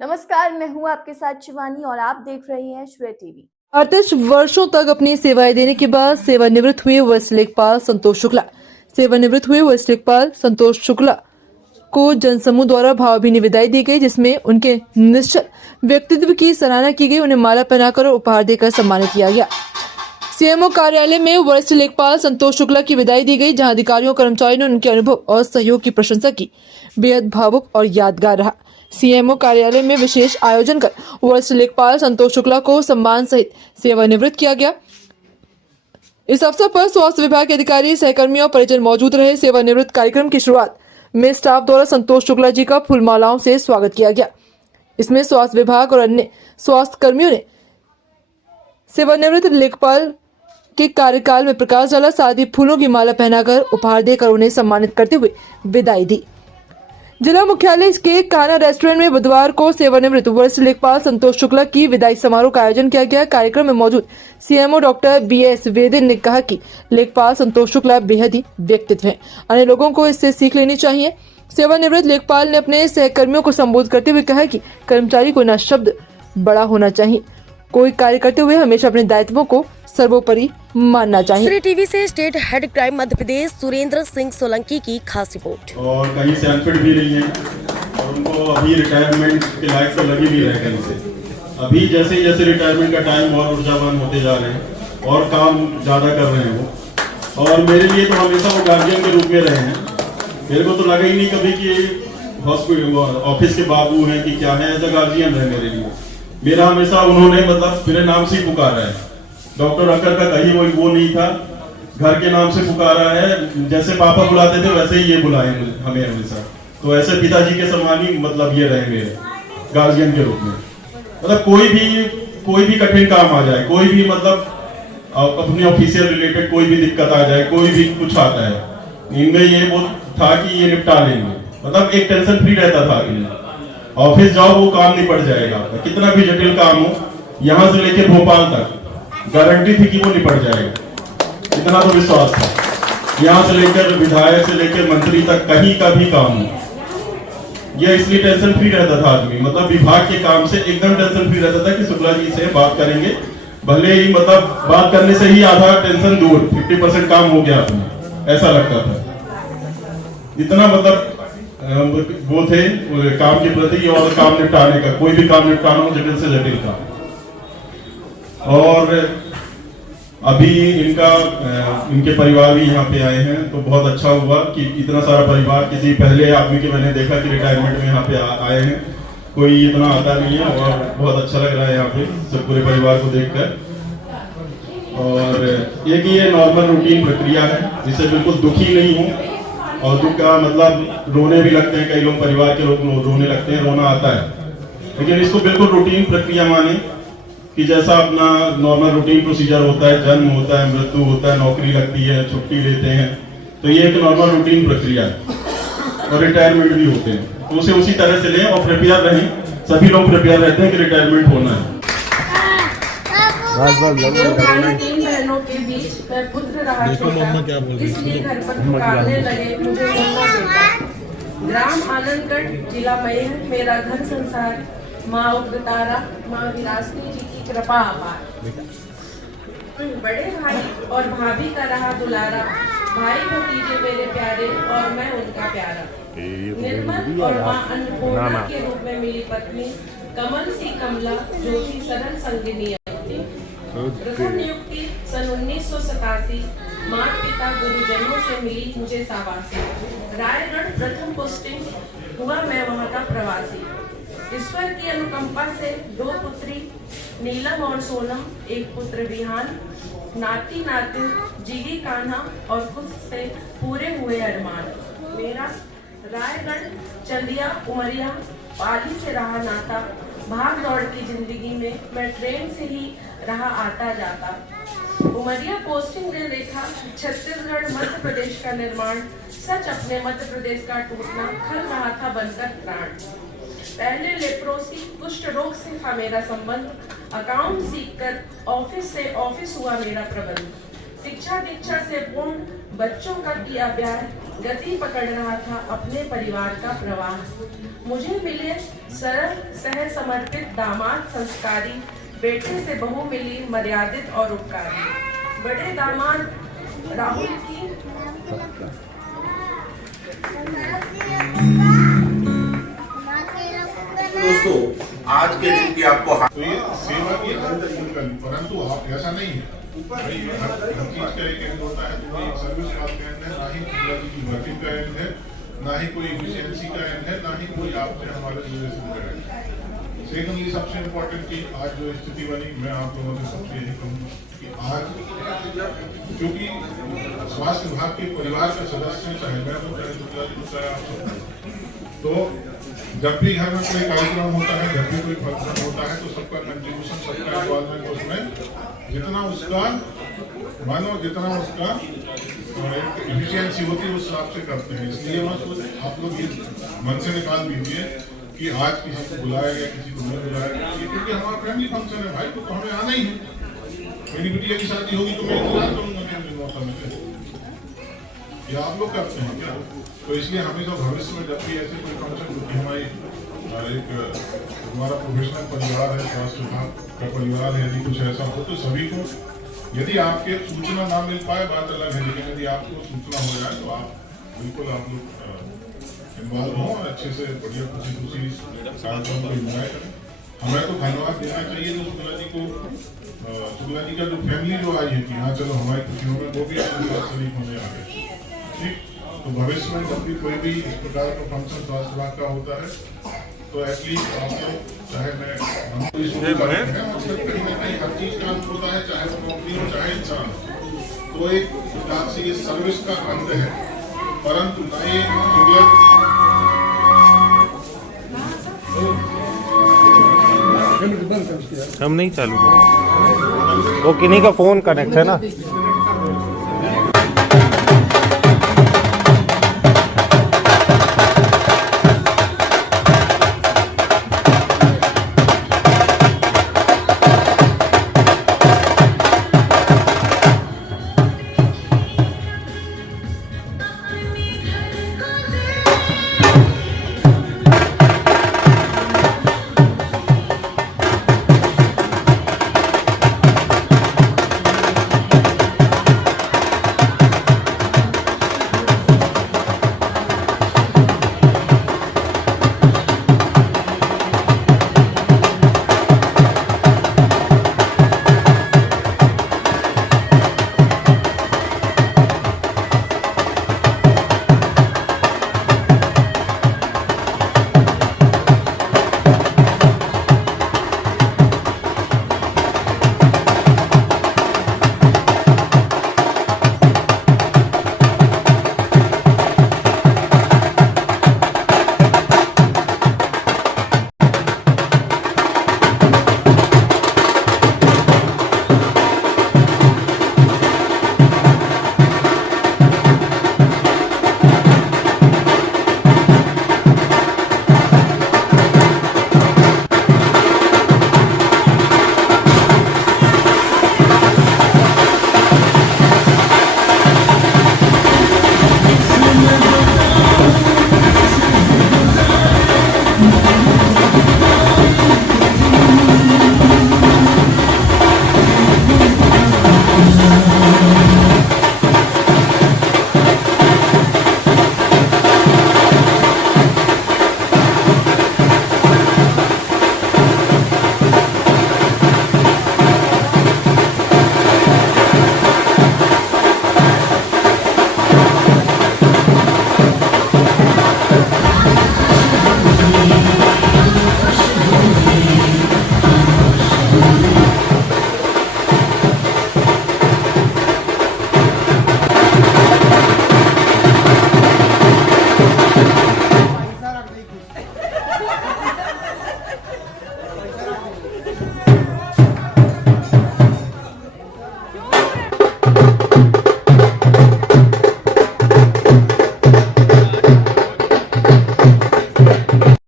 नमस्कार, मैं हूं आपके साथ शिवानी और आप देख रहे हैं श्रेय टीवी। 38 वर्षों तक अपनी सेवाएं देने के बाद सेवानिवृत्त हुए वरिष्ठ लेखपाल संतोष शुक्ला को जनसमूह द्वारा भावभीनी विदाई दी गई, जिसमें उनके निश्चल व्यक्तित्व की सराहना की गई। उन्हें माला पहनाकर और उपहार देकर सम्मानित किया गया। सीएमओ कार्यालय में वरिष्ठ लेखपाल संतोष शुक्ला की विदाई दी गई, जहां अधिकारियों कर्मचारियों ने उनके अनुभव और सहयोग की प्रशंसा की। बेहद भावुक और यादगार रहा। सीएमओ कार्यालय में विशेष आयोजन कर वरिष्ठ लेखपाल संतोष शुक्ला को सम्मान सहित सेवानिवृत्त किया गया। इस अवसर पर स्वास्थ्य विभाग के अधिकारी, सहकर्मी और परिजन मौजूद रहे। सेवानिवृत्त कार्यक्रम की शुरुआत में स्टाफ द्वारा संतोष शुक्ला जी का फूलमालाओं से स्वागत किया गया। इसमें स्वास्थ्य विभाग और अन्य स्वास्थ्य कर्मियों ने सेवानिवृत्त लेखपाल के कार्यकाल में प्रकाश डाला, साथ ही फूलों की माला पहनाकर उपहार देकर उन्हें सम्मानित करते हुए विदाई दी। जिला मुख्यालय के कान्हा रेस्टोरेंट में बुधवार को सेवानिवृत्त वरिष्ठ लेखपाल संतोष शुक्ला की विदाई समारोह का आयोजन किया गया। कार्यक्रम में मौजूद सीएमओ डॉक्टर BS वेदिन ने कहा कि लेखपाल संतोष शुक्ला बेहद ही व्यक्तित्व हैं। अन्य लोगों को इससे सीख लेनी चाहिए। सेवानिवृत्त लेखपाल ने अपने सहकर्मियों को संबोधित करते हुए कहा कि कर्मचारी को न शब्द बड़ा होना चाहिए, कोई कार्य करते हुए हमेशा अपने दायित्वों को सर्वोपरि मानना चाहिए। श्रेय टीवी से state head crime Madhya Pradesh Surendra Singh Solanki की खास रिपोर्ट। और कहीं से अनफिट भी नहीं है और उनको अभी रिटायरमेंट के लायक तो लगी भी रहे कहीं से। अभी जैसे रिटायरमेंट का टाइम और ऊर्जावान होते जा रहे हैं और काम ज़्यादा कर रहे हैं वो। और मेरे लिए तो हमेशा वो गार्जियन के रूप में रहे हैं। मेरे को तो लगा ही नहीं कभी कि हॉस्पिटल ऑफिस के बाबू हैं कि क्या है, एज अ गार्जियन है मेरे लिए। मेरा हमेशा उन्होंने मतलब मेरे नाम से ही पुकारा है। डॉक्टर अकर का कहीं वो नहीं था, घर के नाम से पुकारा है। जैसे पापा बुलाते थे वैसे ही ये बुलाए हमें हमेशा। तो ऐसे पिताजी के समान ही मतलब ये रहे मेरे गार्जियन के रूप में। मतलब कोई भी कठिन काम आ जाए, कोई भी मतलब अपने ऑफिशियल रिलेटेड कोई भी दिक्कत आ जाए, कोई भी कुछ आता है, इनमें ये वो था कि ये निपटा लेंगे। मतलब एक टेंशन फ्री रहता था कि ऑफिस जाओ वो काम निपट जाएगा। कितना भी जटिल काम हो, यहाँ से लेके भोपाल तक गारंटी थी कि वो निपट जाएगा। इतना तो विश्वास था। यहाँ से लेकर विधायक से लेकर मंत्री तक कहीं का भी काम हो, ये इसलिए टेंशन फ्री रहता था आदमी। मतलब विभाग के काम से एकदम टेंशन फ्री रहता था कि शुक्ला जी से बात करेंगे, भले ही मतलब बात करने से ही आधा टेंशन दूर, 50% काम हो गया अपना, ऐसा लगता था। इतना मतलब वो थे काम के प्रति और काम निपटाने का, कोई भी काम निपटाना हो जटिल से जटिल काम। और अभी इनके परिवार भी यहाँ पे आए हैं, तो बहुत अच्छा हुआ कि इतना सारा परिवार, किसी पहले आदमी के मैंने देखा कि रिटायरमेंट में यहाँ पे आए हैं, कोई इतना आता नहीं है। और बहुत अच्छा लग रहा है यहाँ पे सब पूरे परिवार को देखकर। और एक ये नॉर्मल रूटीन प्रक्रिया है जिससे बिल्कुल दुखी नहीं हूँ। और दुख का मतलब रोने भी लगते हैं, कई लोग परिवार के लोग रोने लगते हैं, रोना आता है, लेकिन इसको बिल्कुल रूटीन प्रक्रिया माने कि जैसा अपना नॉर्मल रूटीन प्रोसीजर होता है, जन्म होता है, मृत्यु होता है, नौकरी लगती है, छुट्टी लेते हैं, तो ये एक नॉर्मल रूटीन प्रक्रिया है। और रिटायरमेंट भी होते हैं, तो उसे उसी तरह से लें और प्रिपेयर रहें। सभी लोग प्रिपेयर रहते हैं कि रिटायरमेंट होना है। तीन बहनों के बीच मैं पुत्र रहा छोटा, इसलिए घर पर पुकारने लगे मुझे बोलना बेटा। ग्राम आनंदगढ़, जिला मैहर, मेरा घर संसार, माँ उग्रतारा, माँ विलासिनी जी की कृपा अपार। बड़े भाई और भाभी का रहा दुलारा, भाई भतीजे मेरे प्यारे और मैं उनका प्यारा। निर्मल और माँ अन्नपूर्णा के रूप में मिली पत्नी, कमल सी कमला जो कि सरल संगिनी। प्रथम नियुक्ति सन 1987, माता पिता गुरुजनों से मिली मुझे शाबाशी। रायगढ़ प्रथम पोस्टिंग हुआ, मैं वहाँ का प्रवासी। ईश्वर की अनुकंपा से 2 पुत्री नीलम और सोनम, 1 पुत्र विहान, नाती नातिन जीगी कान्हा और खुद से पूरे हुए अरमान। मेरा रायगढ़ चंदिया उमरिया पाली से रहा नाता, भाग दौड़ की जिंदगी में मैं ट्रेन से ही रहा आता जाता। उमरिया पोस्टिंग ने देखा छत्तीसगढ़ मध्य प्रदेश का निर्माण, सच अपने मध्य प्रदेश का टूटना खल रहा था बनकर प्राण। पहले लेप्रोसी कुष्ठ रोग से था मेरा संबंध, अकाउंट सीखकर ऑफिस से ऑफिस हुआ मेरा प्रबंध। शिक्षा दीक्षा से पूर्ण बच्चों का किया ब्याह गति पकड़ रहा था अपने परिवार का प्रवाह। मुझे मिले सरल सह समर्पित दामाद संस्कारी, बेटे से बहू मिली मर्यादित और उपकारी। बड़े दामाद राहुल की दोस्तों, आज के दिन की आपको तो ये सेवा की हर तरीके करनी, परंतु आप ऐसा नहीं है भाई हर चीज का एक एंड होता है। तो एक सर्विस का एंड है, ना ही टेक्नोलॉजी की वर्किंग का एंड है, ना ही कोई एफिशिएंसी का एंड है, ना ही कोई आपसे हमारे रिलेशन का एंड है। सेकंडली सबसे इम्पोर्टेंट की आज जो स्थिति बनी, मैं आप लोगों से सबसे यही कहूँगा कि आज क्योंकि स्वास्थ्य विभाग के परिवार का सदस्य चाहे मैं हूँ, चाहे शुक्ला जी, चाहे आप सब, तो जब भी घर में कोई कार्यक्रम होता है, जब भी कोई फंक्शन होता है, तो सबका कंट्रीब्यूशन, सबका इन्वॉल्वमेंट उसमें जितना उसका मानो जितना उसका एफिशिएंसी होती है उस हिसाब से करते हैं। इसलिए मैं आप लोग ये मन से निकाल दीजिए कि आज किसी को बुलाया या किसी को नहीं बुलाया गया, क्योंकि हमारा फैमिली फंक्शन है भाई, तो हमें आना ही है। मेरी बिटिया की शादी होगी तो मैं इंतजार करूंगा कि मौका मिले। ये आप लोग करते हैं क्या? तो इसलिए हमेशा भविष्य में जब भी ऐसे कोई फंक्शन, क्योंकि हमारी हमारा प्रोफेशनल परिवार है, स्वास्थ्य विभाग का परिवार है, यदि कुछ ऐसा हो तो सभी को, यदि आपके सूचना ना मिल पाए बात अलग है, लेकिन यदि आपको सूचना हो जाए तो आप बिल्कुल आप लोग इन्वॉल्व हों और अच्छे से बढ़िया खुशी कार्यक्रम को एंजॉय करें। हमें तो धन्यवाद देना चाहिए जो शुक्ला जी को, शुक्ला जी का जो फैमिली जो आई है कि हाँ चलो हमारी खुशियों में वो भी अपने शरीक होने आ गए। ठीक, तो भविष्य में जब भी कोई भी इस प्रकार का फंक्शन स्वास्थ्य विभाग का होता है तो एटलीस्ट आप लोग, चाहे मैं हम तो इसमें कहीं ना कहीं हर चीज का अंत होता है, चाहे वो नौकरी हो चाहे इंसान हो, तो एक प्रकार से ये सर्विस का अंत है, परंतु नए हम नहीं चालू करें, वो किन्हीं का फोन कनेक्ट है ना।